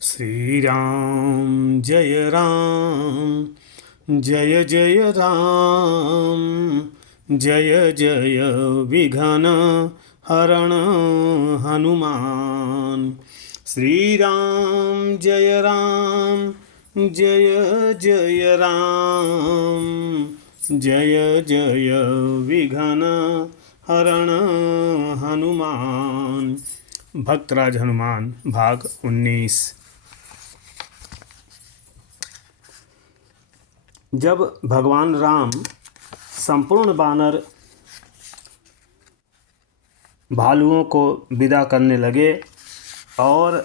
श्री राम जय राम जय जय राम जय जय विघ्न हरण हनुमान। श्री राम जय जय राम जय जय विघ्न हरण हनुमान। भक्तराज हनुमान भाग 19। जब भगवान राम संपूर्ण वानर भालुओं को विदा करने लगे और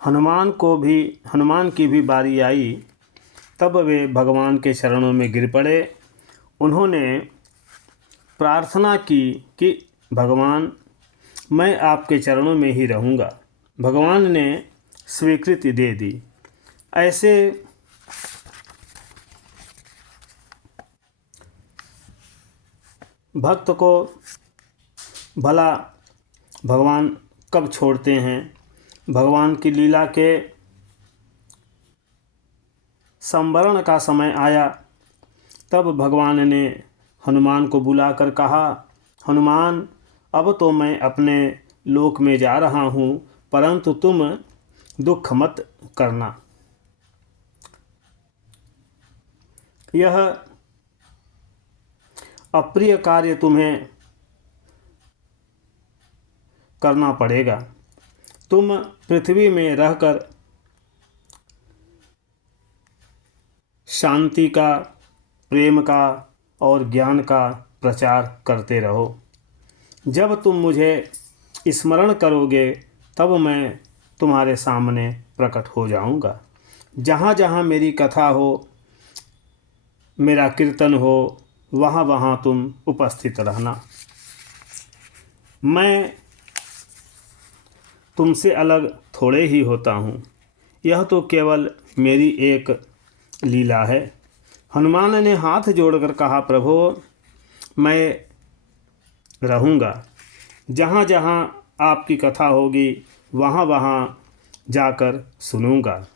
हनुमान की भी बारी आई, तब वे भगवान के चरणों में गिर पड़े। उन्होंने प्रार्थना की कि भगवान, मैं आपके चरणों में ही रहूँगा। भगवान ने स्वीकृति दे दी। ऐसे भक्त को भला भगवान कब छोड़ते हैं। भगवान की लीला के संवरण का समय आया, तब भगवान ने हनुमान को बुलाकर कहा, हनुमान, अब तो मैं अपने लोक में जा रहा हूँ, परंतु तुम दुख मत करना। यह अप्रिय कार्य तुम्हें करना पड़ेगा। तुम पृथ्वी में रहकर शांति का, प्रेम का और ज्ञान का प्रचार करते रहो। जब तुम मुझे स्मरण करोगे, तब मैं तुम्हारे सामने प्रकट हो जाऊंगा। जहाँ जहाँ मेरी कथा हो, मेरा कीर्तन हो, वहाँ वहाँ तुम उपस्थित रहना। मैं तुमसे अलग थोड़े ही होता हूँ। यह तो केवल मेरी एक लीला है। हनुमान ने हाथ जोड़कर कहा, प्रभु, मैं रहूँगा। जहाँ जहाँ आपकी कथा होगी, वहाँ वहाँ जाकर सुनूंगा।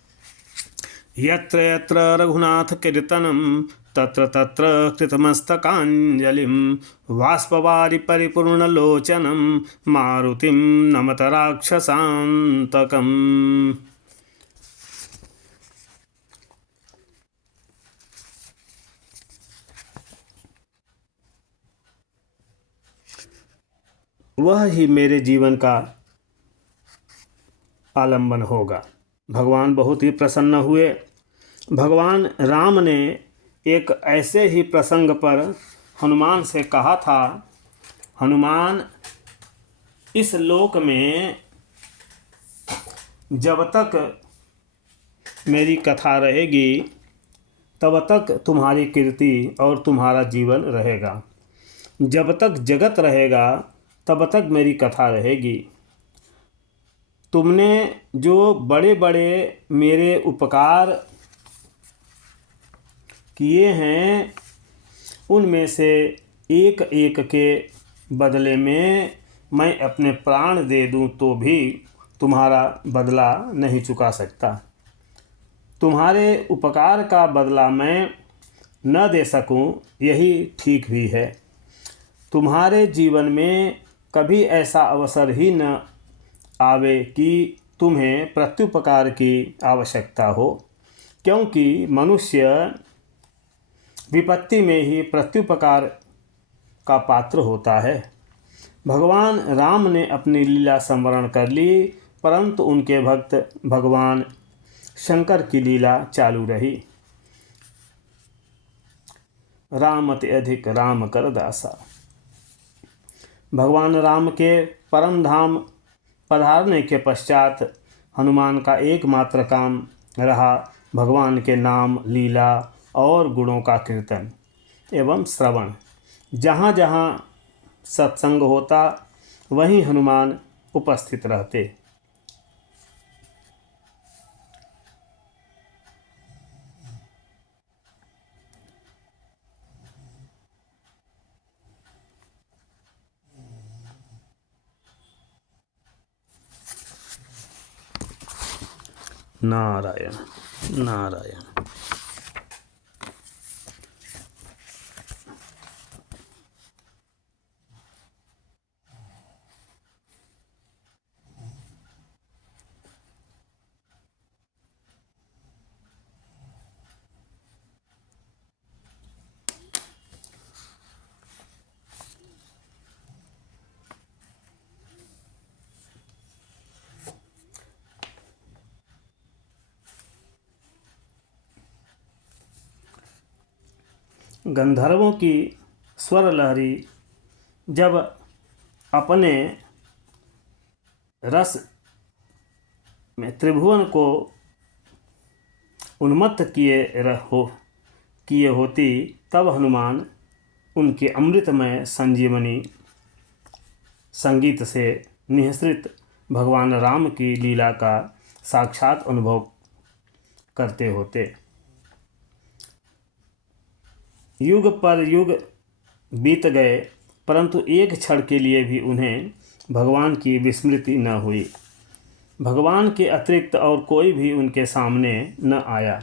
यत्र यत्र रघुनाथ कीर्तनं तत्र तत्र कृतमस्तकाञ्जलिं बाष्पवारि परिपूर्णलोचनं मारुतिं नमत राक्षसान्तकम्। वह ही मेरे जीवन का आलंबन होगा। भगवान बहुत ही प्रसन्न हुए। भगवान राम ने एक ऐसे ही प्रसंग पर हनुमान से कहा था, हनुमान, इस लोक में जब तक मेरी कथा रहेगी, तब तक तुम्हारी कीर्ति और तुम्हारा जीवन रहेगा। जब तक जगत रहेगा, तब तक मेरी कथा रहेगी। तुमने जो बड़े बड़े मेरे उपकार किए हैं, उनमें से एक एक के बदले में मैं अपने प्राण दे दूं तो भी तुम्हारा बदला नहीं चुका सकता। तुम्हारे उपकार का बदला मैं न दे सकूं, यही ठीक भी है। तुम्हारे जीवन में कभी ऐसा अवसर ही न आवे कि तुम्हें प्रत्युपकार की आवश्यकता हो, क्योंकि मनुष्य विपत्ति में ही प्रत्युपकार का पात्र होता है। भगवान राम ने अपनी लीला संवरण कर ली, परंतु उनके भक्त भगवान शंकर की लीला चालू रही। राम अति अधिक राम कर दासा। भगवान राम के परम धाम पधारने के पश्चात हनुमान का एकमात्र काम रहा भगवान के नाम, लीला और गुणों का कीर्तन एवं श्रवण। जहाँ जहाँ सत्संग होता, वहीं हनुमान उपस्थित रहते। नारायण नारायण। गंधर्वों की स्वर लहरी जब अपने रस में त्रिभुवन को उन्मत्त किए होती, तब हनुमान उनके अमृतमय संजीवनी संगीत से निःसृत भगवान राम की लीला का साक्षात अनुभव करते होते। युग पर युग बीत गए, परंतु एक क्षण के लिए भी उन्हें भगवान की विस्मृति न हुई। भगवान के अतिरिक्त और कोई भी उनके सामने न आया।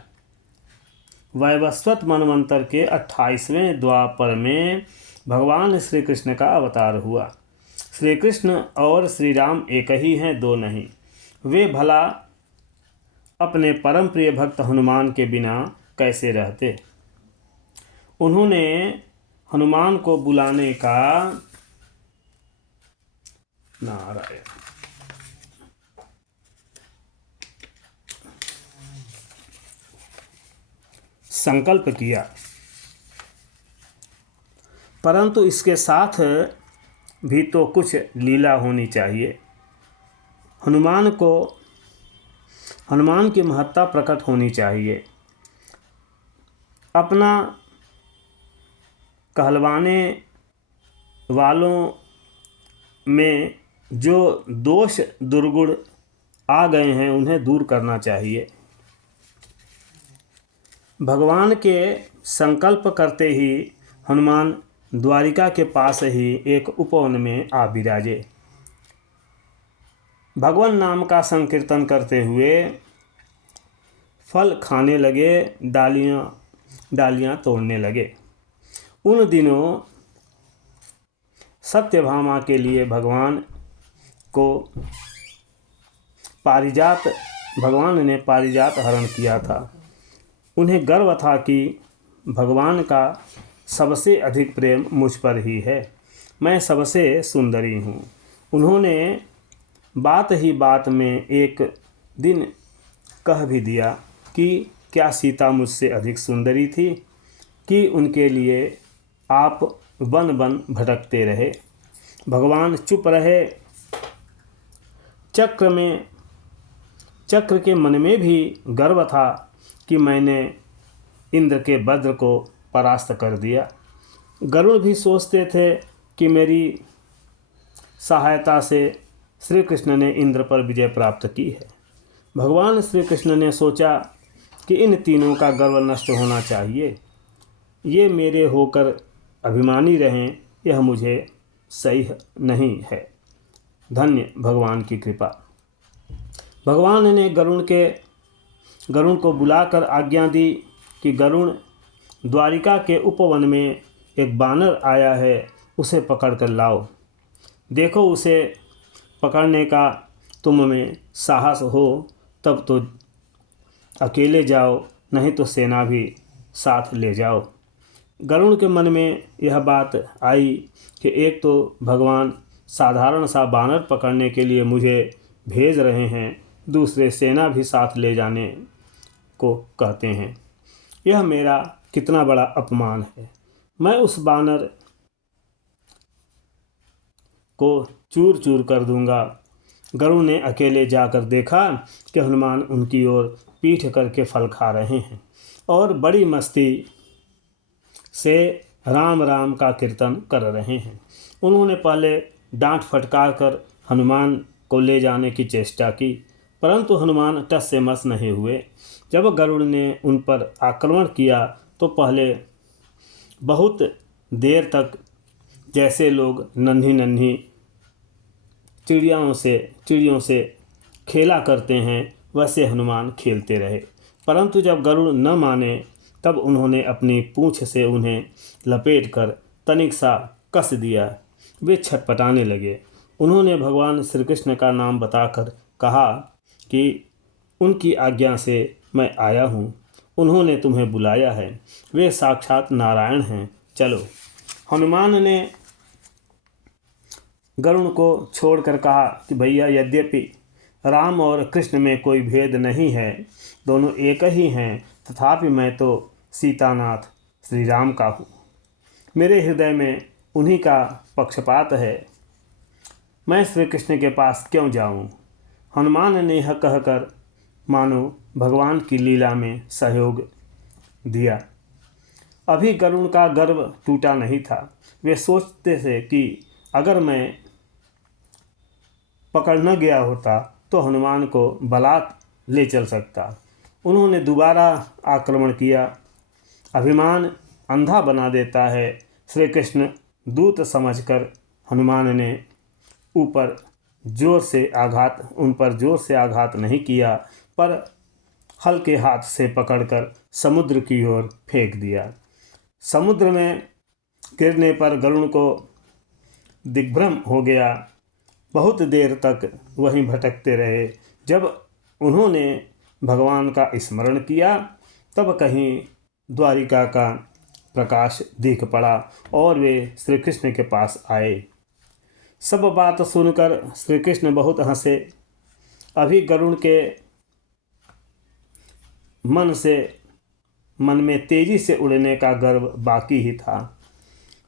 वैवस्वत मनवंतर के 28वें द्वापर में भगवान श्री कृष्ण का अवतार हुआ। श्री कृष्ण और श्री राम एक ही हैं, दो नहीं। वे भला अपने परम प्रिय भक्त हनुमान के बिना कैसे रहते। उन्होंने हनुमान को बुलाने का नारायण संकल्प किया, परंतु इसके साथ भी तो कुछ लीला होनी चाहिए। हनुमान की महत्ता प्रकट होनी चाहिए। अपना कहलवाने वालों में जो दोष दुर्गुण आ गए हैं, उन्हें दूर करना चाहिए। भगवान के संकल्प करते ही हनुमान द्वारिका के पास ही एक उपवन में आ विराजे। भगवान नाम का संकीर्तन करते हुए फल खाने लगे, डालियाँ तोड़ने लगे। उन दिनों सत्यभामा के लिए भगवान ने पारिजात हरण किया था। उन्हें गर्व था कि भगवान का सबसे अधिक प्रेम मुझ पर ही है, मैं सबसे सुंदरी हूँ। उन्होंने बात ही बात में एक दिन कह भी दिया कि क्या सीता मुझसे अधिक सुंदरी थी कि उनके लिए आप वन वन भटकते रहे। भगवान चुप रहे। चक्र के मन में भी गर्व था कि मैंने इंद्र के वज्र को परास्त कर दिया। गरुड़ भी सोचते थे कि मेरी सहायता से श्री कृष्ण ने इंद्र पर विजय प्राप्त की है। भगवान श्री कृष्ण ने सोचा कि इन तीनों का गर्व नष्ट होना चाहिए। ये मेरे होकर अभिमानी रहें, यह मुझे सही नहीं है। धन्य भगवान की कृपा। भगवान ने गरुड़ को बुलाकर आज्ञा दी कि गरुड़, द्वारिका के उपवन में एक बानर आया है, उसे पकड़ कर लाओ। देखो, उसे पकड़ने का तुम में साहस हो तब तो अकेले जाओ, नहीं तो सेना भी साथ ले जाओ। गरुड़ के मन में यह बात आई कि एक तो भगवान साधारण सा बानर पकड़ने के लिए मुझे भेज रहे हैं, दूसरे सेना भी साथ ले जाने को कहते हैं। यह मेरा कितना बड़ा अपमान है। मैं उस बानर को चूर चूर कर दूंगा। गरुड़ ने अकेले जाकर देखा कि हनुमान उनकी ओर पीठ करके फल खा रहे हैं और बड़ी मस्ती से राम राम का कीर्तन कर रहे हैं। उन्होंने पहले डांट फटकार कर हनुमान को ले जाने की चेष्टा की, परंतु हनुमान टस से मस नहीं हुए। जब गरुड़ ने उन पर आक्रमण किया तो पहले बहुत देर तक जैसे लोग नन्ही नन्ही चिड़ियों से खेला करते हैं, वैसे हनुमान खेलते रहे, परंतु जब गरुड़ न माने तब उन्होंने अपनी पूंछ से उन्हें लपेटकर तनिक सा कस दिया। वे छटपटाने लगे। उन्होंने भगवान श्री कृष्ण का नाम बताकर कहा कि उनकी आज्ञा से मैं आया हूँ, उन्होंने तुम्हें बुलाया है, वे साक्षात नारायण हैं, चलो। हनुमान ने गरुड़ को छोड़कर कहा कि भैया, यद्यपि राम और कृष्ण में कोई भेद नहीं है, दोनों एक ही हैं, तथापि मैं तो सीतानाथ श्री राम का हूँ। मेरे हृदय में उन्हीं का पक्षपात है, मैं श्री कृष्ण के पास क्यों जाऊँ। हनुमान ने यह कहकर मानो भगवान की लीला में सहयोग दिया। अभी गरुड़ का गर्व टूटा नहीं था। वे सोचते थे कि अगर मैं पकड़ न गया होता तो हनुमान को बलात् ले चल सकता। उन्होंने दोबारा आक्रमण किया। अभिमान अंधा बना देता है। श्री कृष्ण दूत समझकर हनुमान ने उन पर जोर से आघात नहीं किया, पर हल्के हाथ से पकड़कर समुद्र की ओर फेंक दिया। समुद्र में गिरने पर गरुड़ को दिग्भ्रम हो गया। बहुत देर तक वहीं भटकते रहे। जब उन्होंने भगवान का स्मरण किया तब कहीं द्वारिका का प्रकाश दिख पड़ा और वे श्री कृष्ण के पास आए। सब बात सुनकर श्री कृष्ण बहुत हंसे। अभी गरुड़ के मन में तेजी से उड़ने का गर्व बाकी ही था।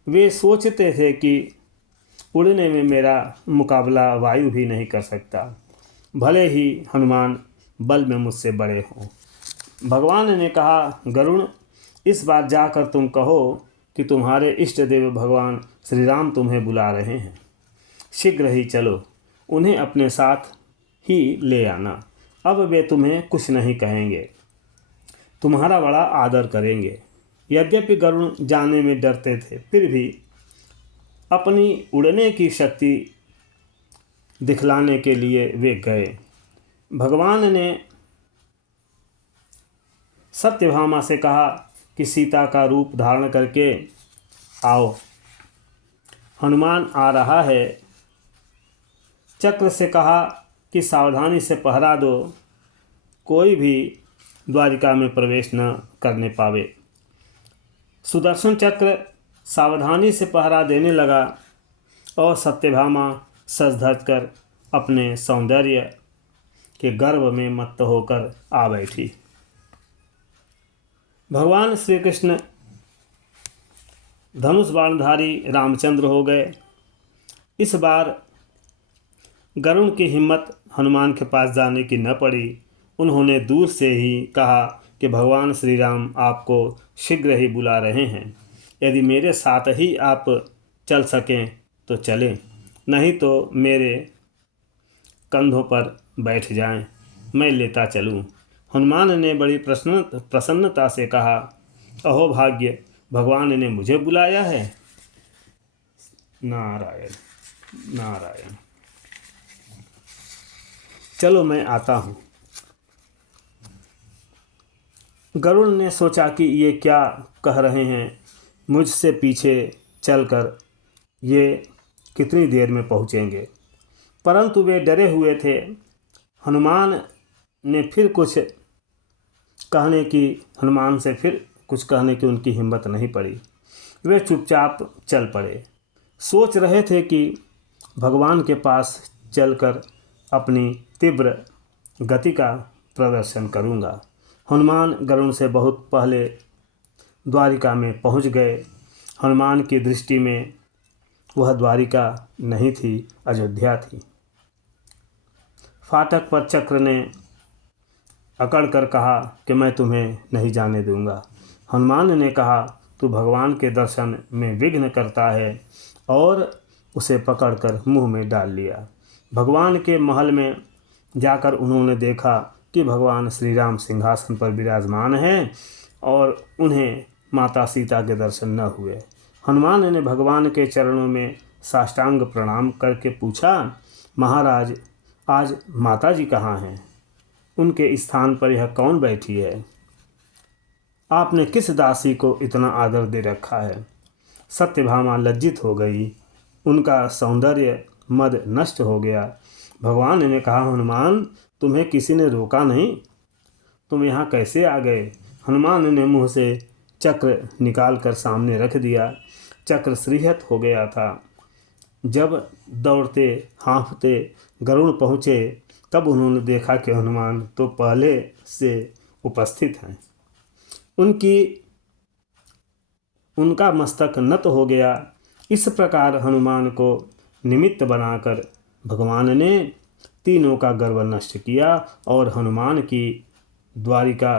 वे सोचते थे कि उड़ने में मेरा मुकाबला वायु भी नहीं कर सकता, भले ही हनुमान बल में मुझसे बड़े हों। भगवान ने कहा, गरुड़, इस बार जाकर तुम कहो कि तुम्हारे इष्ट देव भगवान श्री राम तुम्हें बुला रहे हैं। शीघ्र ही चलो, उन्हें अपने साथ ही ले आना। अब वे तुम्हें कुछ नहीं कहेंगे, तुम्हारा बड़ा आदर करेंगे। यद्यपि गरुड़ जाने में डरते थे, फिर भी अपनी उड़ने की शक्ति दिखलाने के लिए वे गए। भगवान ने सत्यभामा से कहा कि सीता का रूप धारण करके आओ, हनुमान आ रहा है। चक्र से कहा कि सावधानी से पहरा दो, कोई भी द्वारिका में प्रवेश न करने पावे। सुदर्शन चक्र सावधानी से पहरा देने लगा और सत्यभामा सज धज कर अपने सौंदर्य के गर्व में मत्त होकर आ बैठी। भगवान श्री कृष्ण धनुष बाणधारी रामचंद्र हो गए। इस बार गरुड़ की हिम्मत हनुमान के पास जाने की न पड़ी। उन्होंने दूर से ही कहा कि भगवान श्री राम आपको शीघ्र ही बुला रहे हैं। यदि मेरे साथ ही आप चल सकें तो चलें, नहीं तो मेरे कंधों पर बैठ जाएं, मैं लेता चलूं। हनुमान ने बड़ी प्रसन्नता से कहा, अहो भाग्य, भगवान ने मुझे बुलाया है। नारायण नारायण, चलो मैं आता हूँ। गरुड़ ने सोचा कि ये क्या कह रहे हैं, मुझसे पीछे चलकर ये कितनी देर में पहुँचेंगे। परंतु वे डरे हुए थे। हनुमान से फिर कुछ कहने की उनकी हिम्मत नहीं पड़ी। वे चुपचाप चल पड़े। सोच रहे थे कि भगवान के पास चलकर अपनी तीव्र गति का प्रदर्शन करूंगा। हनुमान गरुड़ से बहुत पहले द्वारिका में पहुंच गए। हनुमान की दृष्टि में वह द्वारिका नहीं थी, अयोध्या थी। फाटक पर चक्र ने अकड़ कर कहा कि मैं तुम्हें नहीं जाने दूंगा। हनुमान ने कहा, तू भगवान के दर्शन में विघ्न करता है, और उसे पकड़कर मुंह में डाल लिया। भगवान के महल में जाकर उन्होंने देखा कि भगवान श्री राम सिंहासन पर विराजमान हैं और उन्हें माता सीता के दर्शन न हुए। हनुमान ने भगवान के चरणों में साष्टांग प्रणाम करके पूछा, महाराज, आज माता जी कहाँ हैं? उनके स्थान पर यह कौन बैठी है? आपने किस दासी को इतना आदर दे रखा है? सत्यभामा लज्जित हो गई। उनका सौंदर्य मद नष्ट हो गया। भगवान ने कहा, हनुमान, तुम्हें किसी ने रोका नहीं? तुम यहाँ कैसे आ गए? हनुमान ने मुंह से चक्र निकालकर सामने रख दिया। चक्र श्रीहत हो गया था। जब दौड़ते हाँफते गरुड़ पहुँचे तब उन्होंने देखा कि हनुमान तो पहले से उपस्थित हैं। उनका मस्तक नत हो गया। इस प्रकार हनुमान को निमित्त बनाकर भगवान ने तीनों का गर्व नष्ट किया और हनुमान की द्वारिका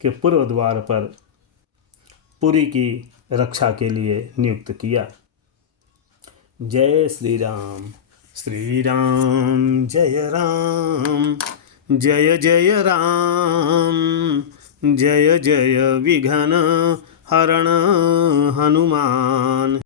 के पूर्व द्वार पर पुरी की रक्षा के लिए नियुक्त किया। जय श्री राम। श्री राम जय राम, जय जय राम, जय जय विघ्न हरण हनुमान।